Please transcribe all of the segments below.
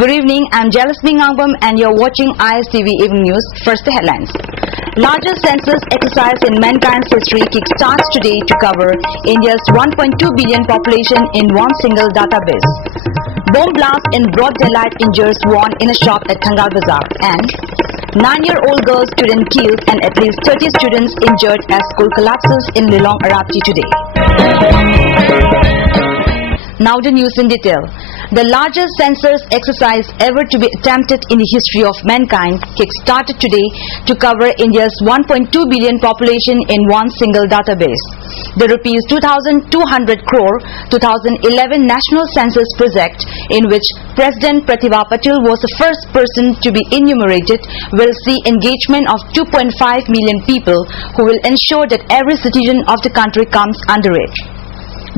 Good evening, I'm Jalasmi Ngangbam and you're watching ISTV Evening News. First the headlines. Largest census exercise in mankind's history kickstarts today to cover India's 1.2 billion population in one single database. Bomb blast in broad daylight injures one in a shop at Thangal Bazaar. And 9-year-old girl student killed and at least 30 students injured as school collapses in Lilong Arapti today. Now the news in detail. The largest census exercise ever to be attempted in the history of mankind kick-started today to cover India's 1.2 billion population in one single database. The Rs 2,200 crore 2011 National Census Project, in which President Pratibha Patil was the first person to be enumerated, will see engagement of 2.5 million people who will ensure that every citizen of the country comes under it.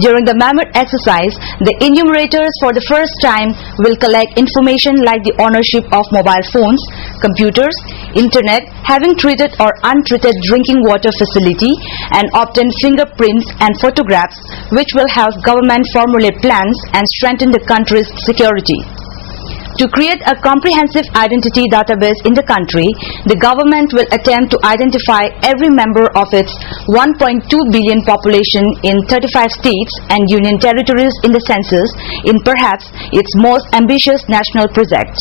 During the mammoth exercise, the enumerators for the first time will collect information like the ownership of mobile phones, computers, internet, having treated or untreated drinking water facility, and obtain fingerprints and photographs, which will help government formulate plans and strengthen the country's security. To create a comprehensive identity database in the country, the government will attempt to identify every member of its 1.2 billion population in 35 states and union territories in the census in perhaps its most ambitious national project.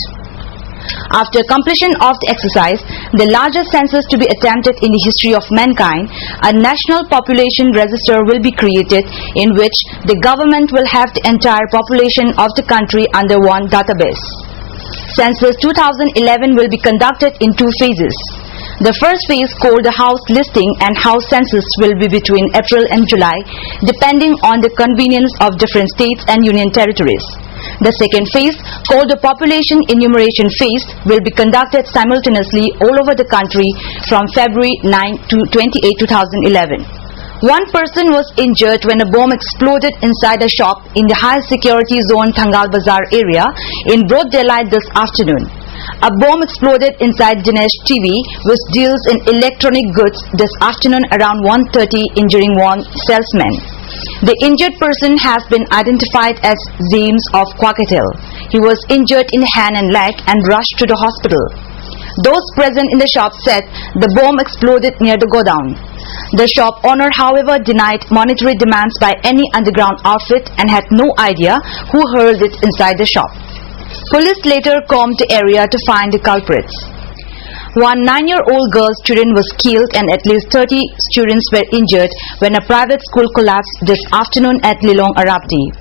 After completion of the exercise, the largest census to be attempted in the history of mankind, a national population register will be created in which the government will have the entire population of the country under one database. Census 2011 will be conducted in two phases. The first phase, called the house listing and house census, will be between April and July, depending on the convenience of different states and union territories. The second phase, called the population enumeration phase, will be conducted simultaneously all over the country from February 9 to 28, 2011. One person was injured when a bomb exploded inside a shop in the high security zone Thangal Bazaar area in broad daylight this afternoon. A bomb exploded inside Dinesh TV, which deals in electronic goods, this afternoon around 1:30, injuring one salesman. The injured person has been identified as James of Quaketel. He was injured in hand and leg and rushed to the hospital. Those present in the shop said the bomb exploded near the godown. The shop owner, however, denied monetary demands by any underground outfit and had no idea who hurled it inside the shop. Police later combed the area to find the culprits. One 9-year-old girl student was killed and at least 30 students were injured when a private school collapsed this afternoon at Lilong Arapti.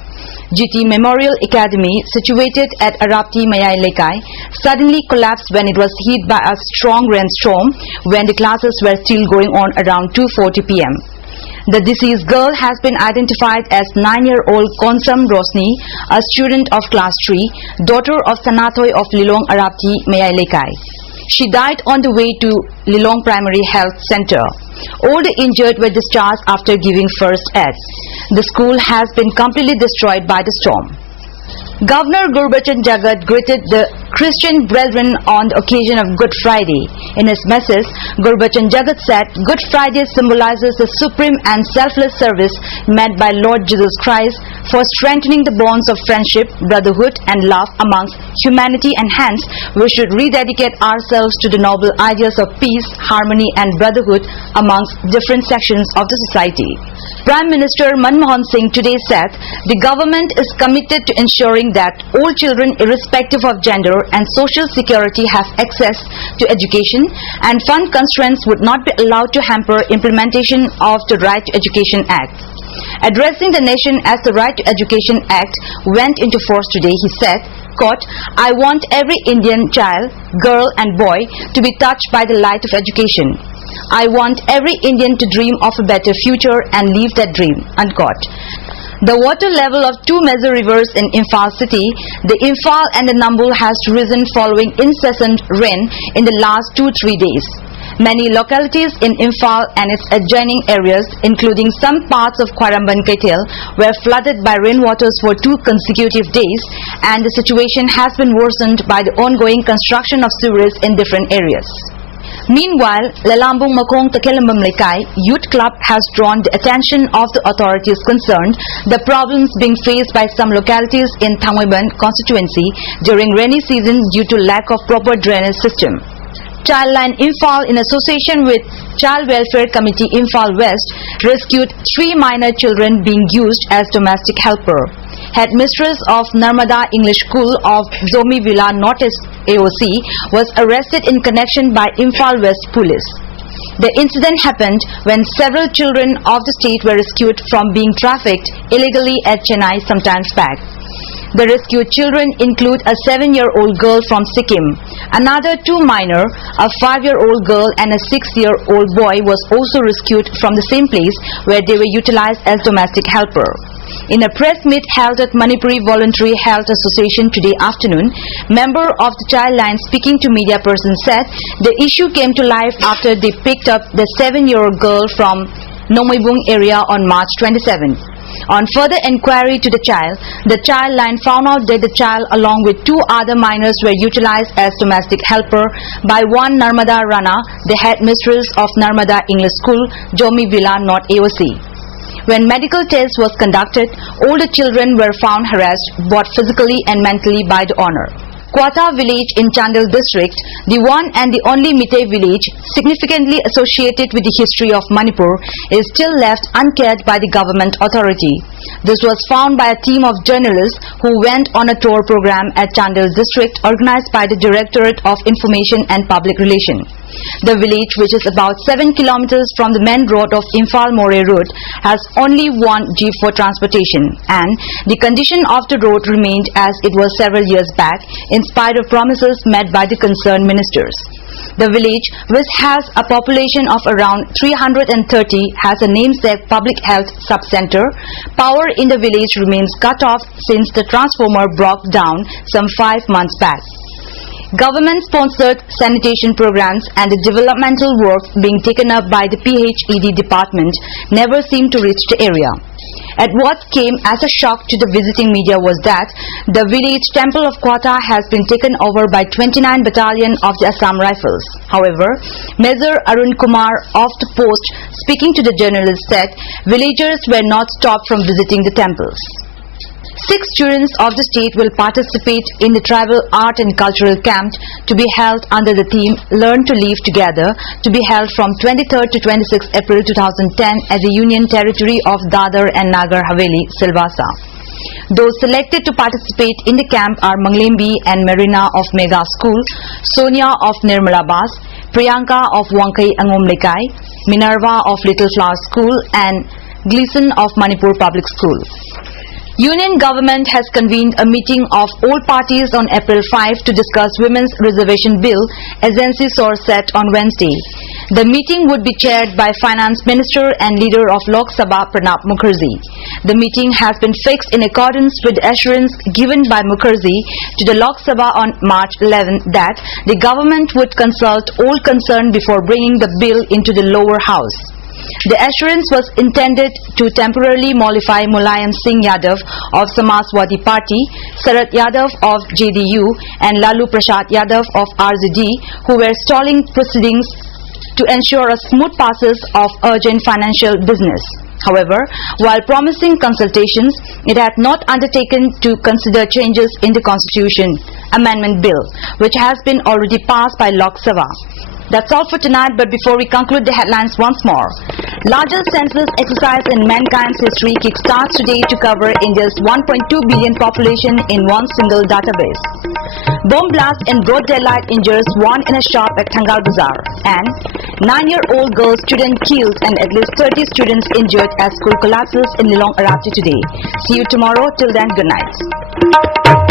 GT Memorial Academy, situated at Arapti Mayai Lekai, suddenly collapsed when it was hit by a strong rainstorm when the classes were still going on around 2:40 p.m. The deceased girl has been identified as 9-year-old Konsam Rosni, a student of class 3, daughter of Sanathoy of Lilong Arapti Mayai Lekai. She died on the way to Lilong Primary Health Center. All the injured were discharged after giving first aid. The school has been completely destroyed by the storm. Governor Gurbachan Jagat greeted the Christian brethren on the occasion of Good Friday. In his message, Gurbachan Jagat said, Good Friday symbolizes the supreme and selfless service made by Lord Jesus Christ for strengthening the bonds of friendship, brotherhood and love amongst humanity, and hence we should rededicate ourselves to the noble ideas of peace, harmony and brotherhood amongst different sections of the society. Prime Minister Manmohan Singh today said the government is committed to ensuring that all children, irrespective of gender and social security, have access to education, and fund constraints would not be allowed to hamper implementation of the Right to Education Act. Addressing the nation as the Right to Education Act went into force today, he said, quote, I want every Indian child, girl and boy to be touched by the light of education. I want every Indian to dream of a better future and live that dream, unquote. The water level of two major rivers in Imphal city, the Imphal and the Nambul, has risen following incessant rain in the last 2-3 days. Many localities in Imphal and its adjoining areas, including some parts of Khwaramban Kaitel, were flooded by rainwaters for 2 consecutive days, and the situation has been worsened by the ongoing construction of sewers in different areas. Meanwhile, Lalambung Makong Takelambam Lekai Youth Club has drawn the attention of the authorities concerned the problems being faced by some localities in Thangweban constituency during rainy season due to lack of proper drainage system. Childline Imphal, in association with Child Welfare Committee Imphal West, rescued 3 minor children being used as domestic helper. Headmistress of Narmada English School of Zomi Villa Notice AOC was arrested in connection by Imphal West Police. The incident happened when several children of the state were rescued from being trafficked illegally at Chennai some time back. The rescued children include a 7-year-old girl from Sikkim. Another 2 minor, a 5-year-old girl and a 6-year-old boy was also rescued from the same place where they were utilized as domestic helper. In a press meet held at Manipuri Voluntary Health Association today afternoon, member of the child line speaking to media person said the issue came to life after they picked up the 7-year-old girl from Nomaibung area on March 27. On further inquiry to the child line found out that the child along with 2 other minors were utilized as domestic helper by one Narmada Rana, the headmistress of Narmada English School, Zomi Villa North AOC. When medical tests was conducted, all the children were found harassed both physically and mentally by the owner. Kwata village in Chandel district, the one and the only Mite village significantly associated with the history of Manipur, is still left uncared by the government authority. This was found by a team of journalists who went on a tour program at Chandel district organized by the Directorate of Information and Public Relations. The village, which is about 7 kilometers from the main road of Imphal-More road, has only one jeep for transportation, and the condition of the road remained as it was several years back in spite of promises made by the concerned ministers. The village, which has a population of around 330, has a namesake public health sub-center. Power in the village remains cut off since the transformer broke down some 5 months back. Government-sponsored sanitation programs and the developmental work being taken up by the PHED department never seemed to reach the area. At what came as a shock to the visiting media was that the village temple of Kwata has been taken over by 29 Battalion of the Assam Rifles. However, Major Arun Kumar of the post speaking to the journalist said villagers were not stopped from visiting the temples. 6 students of the state will participate in the tribal art and cultural camp to be held under the theme Learn to Live Together, to be held from 23rd to 26th April 2010 at the Union Territory of Dadar and Nagar Haveli, Silvassa. Those selected to participate in the camp are Manglembi and Marina of Mega School, Sonia of Nirmala Bas, Priyanka of Wangkai Angom Lekai, Minerva of Little Flower School and Gleason of Manipur Public School. Union government has convened a meeting of all parties on April 5 to discuss Women's Reservation Bill, agency source said on Wednesday. The meeting would be chaired by Finance Minister and Leader of Lok Sabha Pranab Mukherjee. The meeting has been fixed in accordance with the assurance given by Mukherjee to the Lok Sabha on March 11 that the government would consult all concerned before bringing the bill into the lower house. The assurance was intended to temporarily mollify Mulayam Singh Yadav of Samaswadi Party, Sarat Yadav of JDU and Lalu Prasad Yadav of RJD, who were stalling proceedings to ensure a smooth passage of urgent financial business. However, while promising consultations, it had not undertaken to consider changes in the Constitution Amendment Bill, which has been already passed by Lok Sabha. That's all for tonight, but before we conclude the headlines once more. Largest census exercise in mankind's history kickstarts today to cover India's 1.2 billion population in one single database. Bomb blast in broad daylight injures one in a shop at Thangal Bazaar. And 9-year-old girl student killed and at least 30 students injured as school collapses in Lilong Arati today. See you tomorrow. Till then, good night.